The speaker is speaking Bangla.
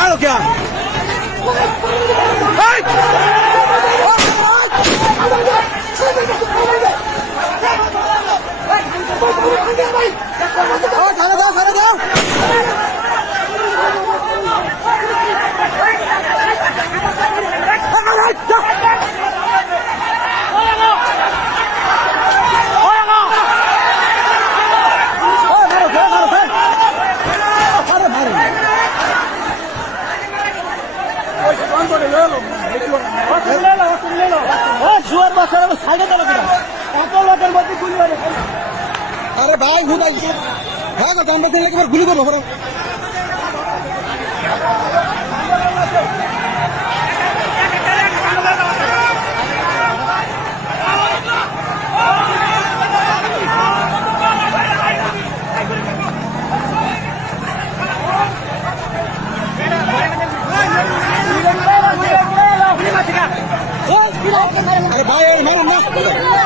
मारो क्या भाई জুয়ার বাসার সাইডে গেল কিনা এত লোকের মধ্যে গুলি মারে আরে ভাই ঘুরাই হ্যাঁ আমরা তাহলে একবার গুলি করব 哎呀跑呀跑怎么的